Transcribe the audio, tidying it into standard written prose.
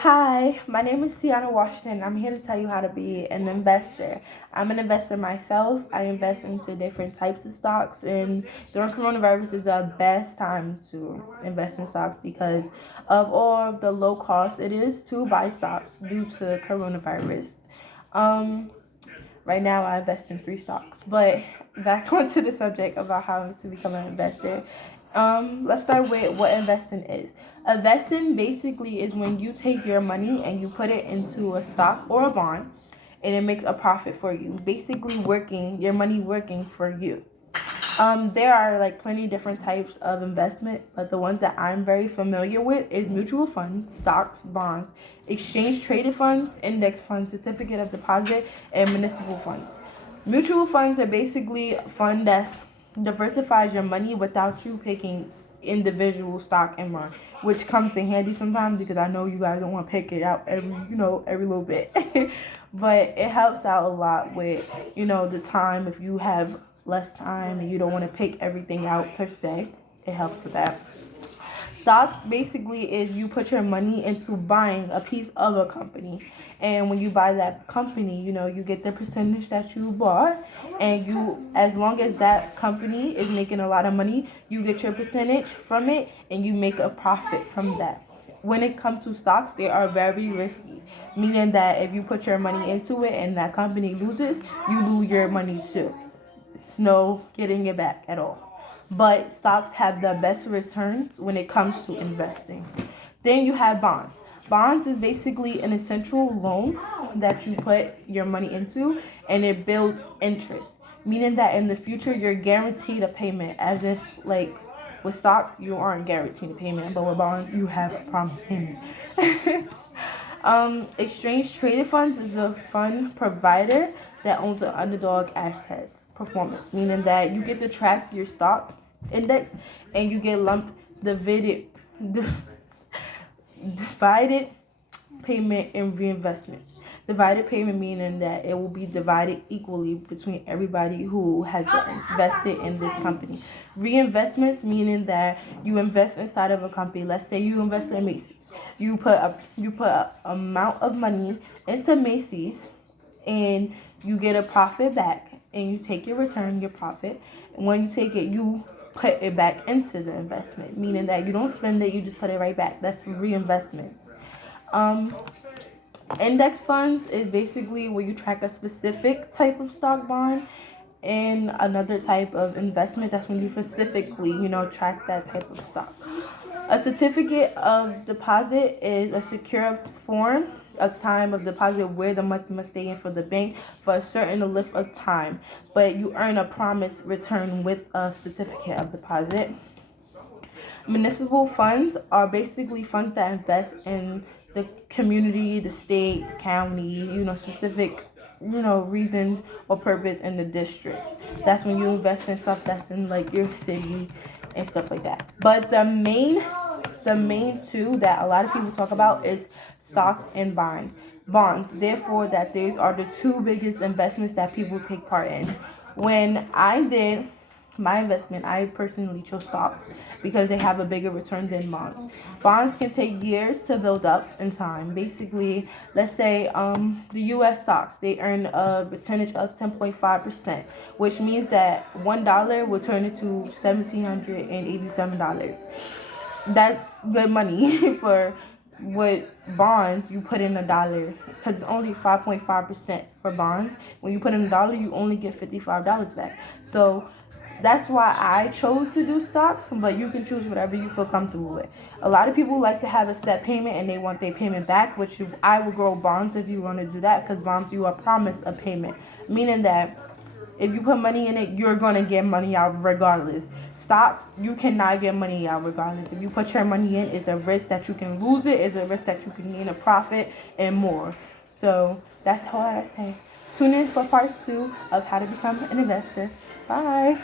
Hi, my name is Tiana Washington. I'm here to tell you how to be an investor. I'm an investor myself. I invest into different types of stocks, and during coronavirus is the best time to invest in stocks because of all the low cost it is to buy stocks due to coronavirus. Um, right now I invest in three stocks, but back onto the subject about how to become an investor. Let's start with what investing is. Investing basically is when you take your money and you put it into a stock or a bond and it makes a profit for you. Basically working your money working for you. There are like plenty of different types of investment, but the ones that I'm very familiar with is mutual funds, stocks, bonds, exchange traded funds, index funds, certificate of deposit, and municipal funds. Mutual funds are basically a fund that diversifies your money without you picking individual stock and bond, which comes in handy sometimes because I know you guys don't want to pick it out every little bit. But it helps out a lot with, the time if you have less time and you don't want to pick everything out per se. It helps with that. Stocks basically is you put your money into buying a piece of a company. And when you buy that company, you get the percentage that you bought. And as long as that company is making a lot of money, you get your percentage from it and you make a profit from that. When it comes to stocks, they are very risky, meaning that if you put your money into it and that company loses, you lose your money too. It's no getting it back at all. But stocks have the best returns when it comes to investing. Then you have bonds. Bonds is basically an essential loan that you put your money into and it builds interest, meaning that in the future you're guaranteed a payment, as if like with stocks you aren't guaranteed a payment, but with bonds you have a promised payment. Exchange traded funds is a fund provider that owns an underdog assets performance, meaning that you get to track your stock index and you get lumped divided payment and reinvestments. Divided payment meaning that it will be divided equally between everybody who has invested in this company. Reinvestments meaning that you invest inside of a company. Let's say you invest in Macy's. You put a amount of money into Macy's and you get a profit back and you take your return, your profit. And when you take it, you put it back into the investment, meaning that you don't spend it, you just put it right back. That's reinvestments. Um, Index funds is basically where you track a specific type of stock bond and another type of investment. That's when you specifically, track that type of stock. A certificate of deposit is a secure form of time of deposit where the money must stay in for the bank for a certain length of time, but you earn a promised return with a certificate of deposit. Municipal funds are basically funds that invest in the community, the state, the county, specific, reasons or purpose in the district. That's when you invest in stuff that's in like your city and stuff like that. But the main two that a lot of people talk about is stocks and bonds. Therefore, that these are the two biggest investments that people take part in. When I did my investment, I personally chose stocks because they have a bigger return than bonds. Bonds can take years to build up in time. Basically, let's say the U.S. stocks, they earn a percentage of 10.5%, which means that $1 will turn into $1,787. That's good money for what bonds you put in $1 because it's only 5.5% for bonds. When you put in $1, you only get $55 back. So that's why I chose to do stocks, but you can choose whatever you feel comfortable with. A lot of people like to have a set payment and they want their payment back, which I would grow bonds if you want to do that, because bonds you are promised a payment, meaning that if you put money in it, you're going to get money out regardless. Stocks, you cannot get money out regardless. If you put your money in, it's a risk that you can lose it, it's a risk that you can gain a profit and more. So that's all I say. Tune in for part 2 of how to become an investor. Bye.